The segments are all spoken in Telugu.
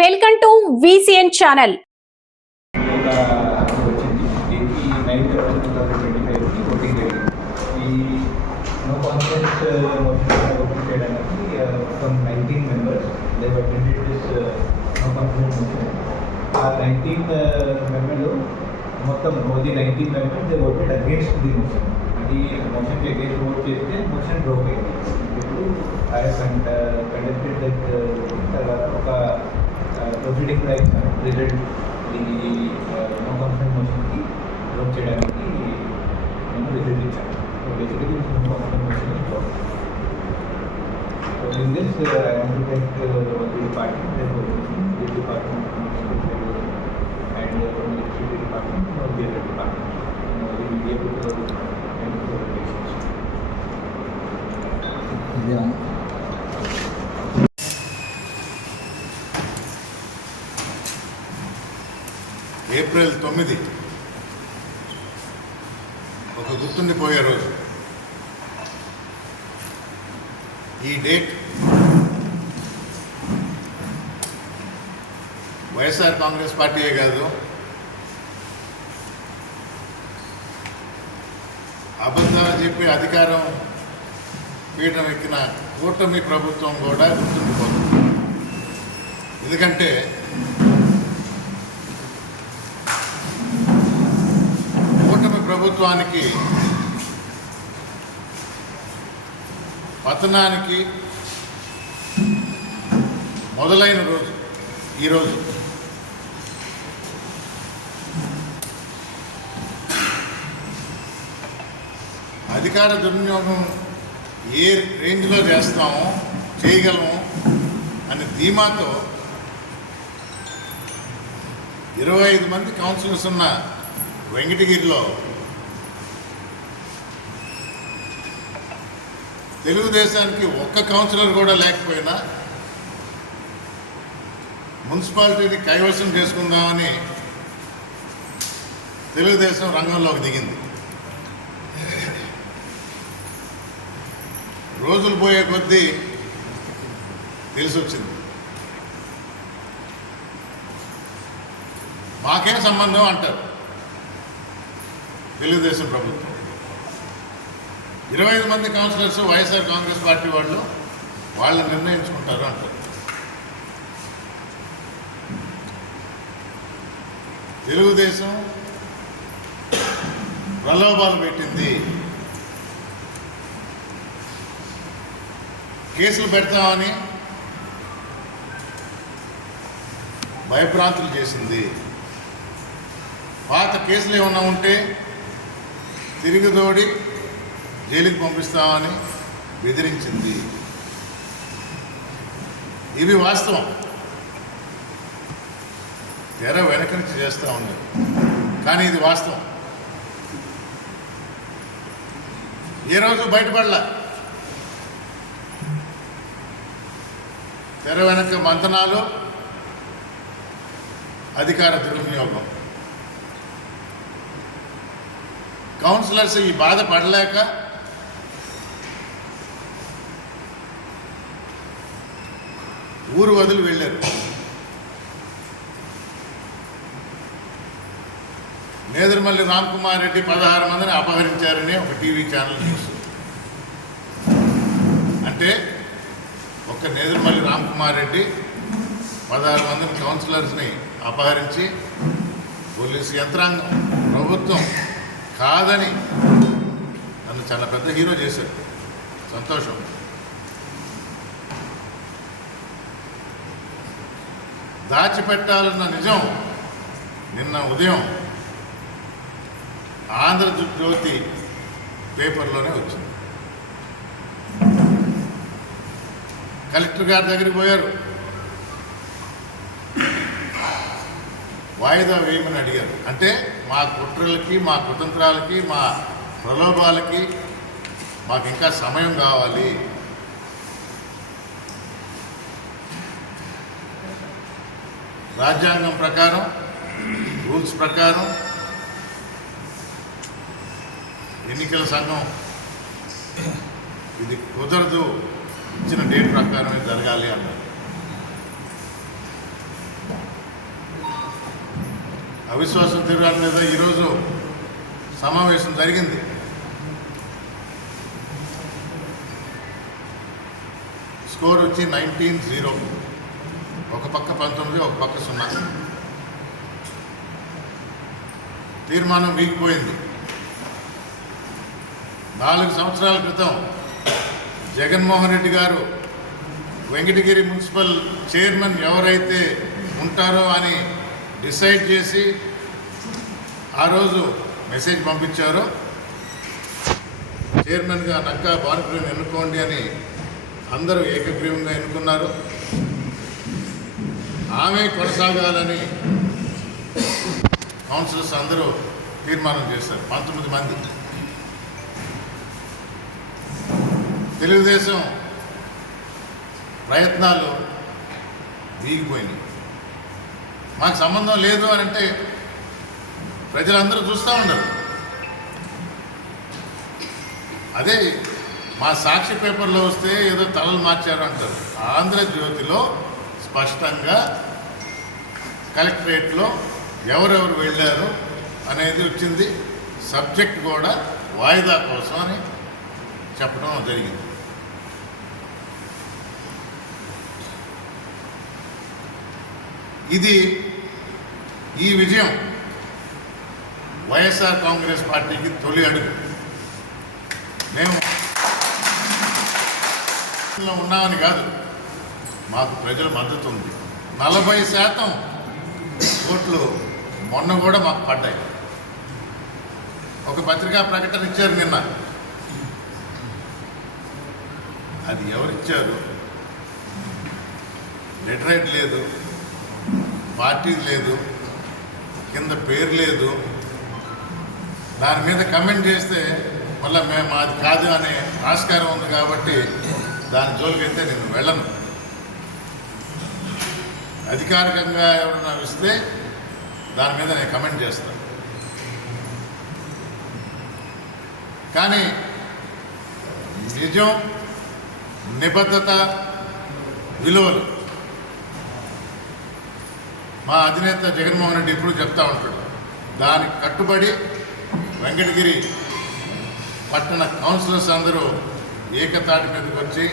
Welcome to VCN channel. మొత్తం only 19 members they voted against the motion. అది మోషన్కి అగేన్స్ట్ ఓట్ చేస్తే మోషన్ డ్రాప్ అయింది. ఇప్పుడు ఐ కండక్టెడ్ దట్ తర్వాత ఒక ప్రొసీడింగ్ రిజల్ట్ ఈ నో కాన్ఫిడెన్స్ మోషన్కి డ్రాప్ చేయడానికి మేము రిజల్ట్ ఇచ్చాము. So basically no confidence motion is drop. So in this I want to thank the department and from the electricity department or the other department. We will be able to end the relationship. April 9 ఒక గుర్తుండిపోయే రోజు. ఈ డేట్ వైఎస్ఆర్ కాంగ్రెస్ పార్టీయే కాదు, అబద్ధాలు చెప్పి అధికారం పీఠం ఎక్కిన కూటమి ప్రభుత్వం కూడా గుర్తుండిపోతుంది. ఎందుకంటే కూటమి ప్రభుత్వానికి పతనానికి మొదలైన రోజు ఈరోజు. అధికార దుర్వినియోగం ఏ రేంజ్లో చేస్తామో చేయగలము అనే ధీమాతో 25 మంది కౌన్సిలర్స్ ఉన్న వెంకటగిరిలో తెలుగుదేశానికి ఒక్క కౌన్సిలర్ కూడా లేకపోయినా మున్సిపాలిటీని కైవసం చేసుకుందామని తెలుగుదేశం రంగంలోకి దిగింది. రోజులు పోయే కొద్దీ తెలిసి వచ్చింది, మాకేం సంబంధం అంటారు తెలుగుదేశం ప్రభుత్వం. 25 మంది కౌన్సిలర్స్ వైఎస్ఆర్ కాంగ్రెస్ పార్టీ వాళ్ళు నిర్ణయించుకుంటారు అంటారు. తెలుగుదేశం ప్రలోభాలు పెట్టింది, కేసులు పెడతామని భయభ్రాంతులు చేసింది. పాత కేసులు ఏమన్నా ఉంటే తిరిగి తోడి జైలుకి పంపిస్తామని బెదిరించింది. ఇవి వాస్తవం. తెర వెనక నుంచి చేస్తూ ఉంది, కానీ ఇది వాస్తవం. ఏ రోజు బయటపడలా. తెర వెనక మంతనాలు, అధికార దుర్వినియోగం. కౌన్సిలర్స్ ఈ బాధ పడలేక ఊరు వదిలి వెళ్ళారు. నేదురుమల్లి రామ్కుమార్ రెడ్డి 16 మందిని అపహరించారని ఒక టీవీ ఛానల్ న్యూస్. అంటే ఒక్క నేదురుమల్లి రామ్కుమార్ రెడ్డి 16 మందిని కౌన్సిలర్స్ని అపహరించి పోలీసు యంత్రాంగం, ప్రభుత్వం కాదని నన్ను చాలా పెద్ద హీరో చేశారు. సంతోషం. దాచిపెట్టాలన్న నిజం నిన్న ఉదయం ఆంధ్రజ్యోతి పేపర్లోనే వచ్చింది. కలెక్టర్ గారి దగ్గరికి పోయారు, వాయిదా వేయమని అడిగారు. అంటే మా కుట్రలకి, మా కుతంత్రాలకి, మా ప్రలోభాలకి మాకు ఇంకా సమయం కావాలి. రాజ్యాంగం ప్రకారం, రూల్స్ ప్రకారం ఎన్నికల సంఘం ఇది కుదరదు, ఇచ్చిన డేట్ ప్రకారమే జరగాలి అన్నారు. అవిశ్వాసం తీర్మానం మీద ఈరోజు సమావేశం జరిగింది. స్కోర్ వచ్చి 19-0. ఒక పక్క 19, ఒక పక్క 0. తీర్మానం వీగిపోయింది. 4 సంవత్సరాల క్రితం జగన్మోహన్ రెడ్డి గారు వెంకటగిరి మున్సిపల్ చైర్మన్ ఎవరైతే ఉంటారో అని డిసైడ్ చేసి ఆ రోజు మెసేజ్ పంపించారో చైర్మన్గా నక్కా భానుప్రియని ఎన్నుకోండి అని అందరూ ఏకగ్రీవంగా ఎన్నుకున్నారు. ఆమె కొనసాగాలని కౌన్సిలర్స్ అందరూ తీర్మానం చేశారు. 19 మంది. తెలుగుదేశం ప్రయత్నాలు వీగిపోయినాయి. మాకు సంబంధం లేదు అని అంటే ప్రజలందరూ చూస్తూ ఉండరు. అదే మా సాక్షి పేపర్లో వస్తే ఏదో తలలు మార్చారు అంటారు. ఆంధ్రజ్యోతిలో స్పష్టంగా కలెక్టరేట్లో ఎవరెవరు వెళ్ళారు అనేది వచ్చింది. సబ్జెక్ట్ కూడా వాయిదా కోసం అని చెప్పడం జరిగింది. ఈ విజయం వైఎస్ఆర్ కాంగ్రెస్ పార్టీకి తొలి అడుగు. మేము ఉన్నామని కాదు, మాకు ప్రజల మద్దతు ఉంది. 40% ఓట్లు మొన్న కూడా మాకు పడ్డాయి. ఒక పత్రికా ప్రకటన ఇచ్చారు నిన్న. అది ఎవరిచ్చారు? లెటరైట్ లేదు, పార్టీ లేదు, కింద పేరు లేదు. దాని మీద కమెంట్ చేస్తే మళ్ళీ మేము అది కాదు అనే ఆస్కారం ఉంది. కాబట్టి దాని జోలికైతే నేను వెళ్ళను. అధికారికంగా ఎవరైనా ఇస్తే దాని మీద నేను కమెంట్ చేస్తాను. కానీ నిజం, నిబద్ధత, విలువలు మా అధినేత జగన్మోహన్ రెడ్డి ఎప్పుడు చెప్తా ఉంటాడు. దానికి కట్టుబడి వెంకటగిరి పట్టణ కౌన్సిలర్స్ అందరూ ఏకతాటి మీదకి వచ్చి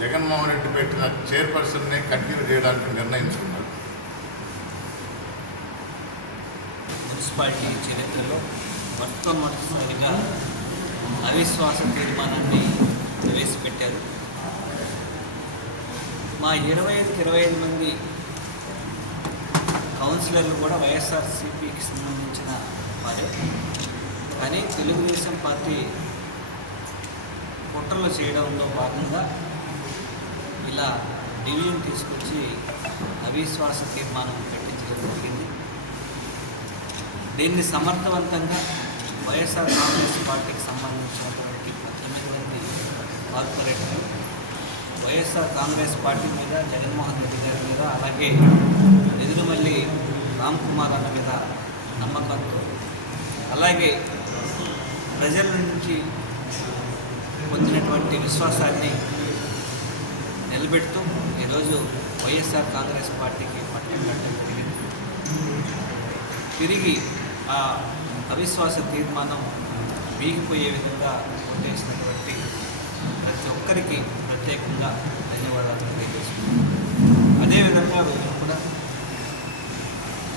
జగన్మోహన్ రెడ్డి పెట్టిన చైర్పర్సన్ని కంటిన్యూ చేయడానికి నిర్ణయించుకున్నారు. మున్సిపాలిటీ చరిత్రలో మొట్టమొదటిసారిగా అవిశ్వాస తీర్మానాన్ని ప్రవేశపెట్టారు. మా 25 మంది కౌన్సిలర్లు కూడా వైఎస్ఆర్సీపీకి సంబంధించిన వారే. కానీ తెలుగుదేశం పార్టీ కుట్రలు చేయడంలో భాగంగా ఇలా డివిజన్ తీసుకొచ్చి అవిశ్వాస తీర్మానం పెట్టించడం జరిగింది. దీన్ని సమర్థవంతంగా వైఎస్ఆర్ కాంగ్రెస్ పార్టీకి సంబంధించినటువంటి 18 మంది కార్పొరేటర్లు వైఎస్ఆర్ కాంగ్రెస్ పార్టీ మీద, జగన్మోహన్ రెడ్డి గారి మీద, అలాగే ఎదురుమల్లి రామ్ కుమార్ అన్న మీద నమ్మకంతో, అలాగే ప్రజల నుంచి పొందినటువంటి విశ్వాసాన్ని నిలబెడుతూ ఈరోజు వైఎస్ఆర్ కాంగ్రెస్ పార్టీకి పట్టం కట్టడం జరిగింది. తిరిగి ఆ అవిశ్వాస తీర్మానం వీగిపోయే విధంగా ఓటేసినటువంటి ప్రతి ఒక్కరికి ప్రత్యేకంగా ధన్యవాదాలు తెలియజేస్తున్నాను. అదేవిధంగా రోజు కూడా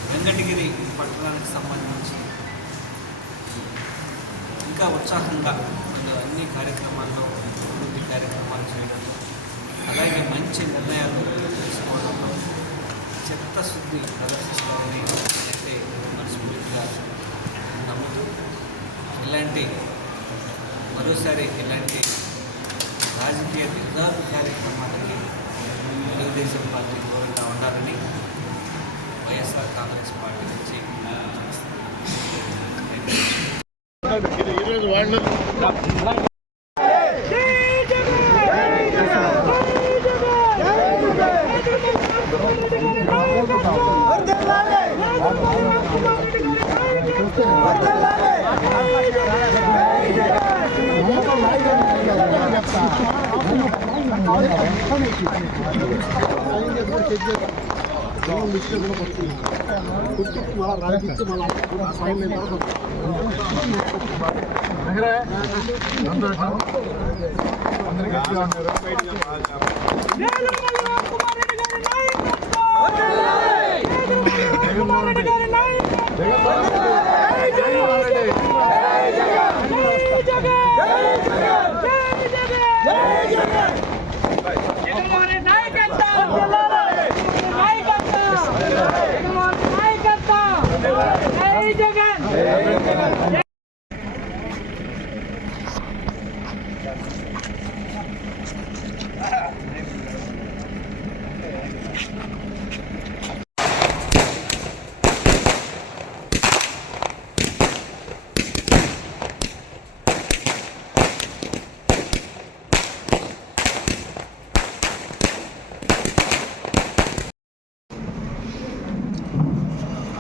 వెంకటగిరి పట్టణానికి సంబంధించి ఇంకా ఉత్సాహంగా అన్ని కార్యక్రమాల్లో అభివృద్ధి కార్యక్రమాలు చేయడంలో, అలాగే మంచి నిర్ణయాలు తీసుకోవడంలో చిత్తశుద్ధి ప్రదర్శిస్తారని అయితే మనస్ఫూర్తిగా నమ్ముతూ మరోసారి ఇలాంటి రాజకీయ దిగ్జారు కార్యక్రమాలకి తెలుగుదేశం పార్టీ దూరంగా ఉండాలని వైఎస్ఆర్ కాంగ్రెస్ పార్టీ నుంచి ఈరోజు వాళ్ళు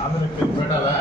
ఆమెను పెట్టాలా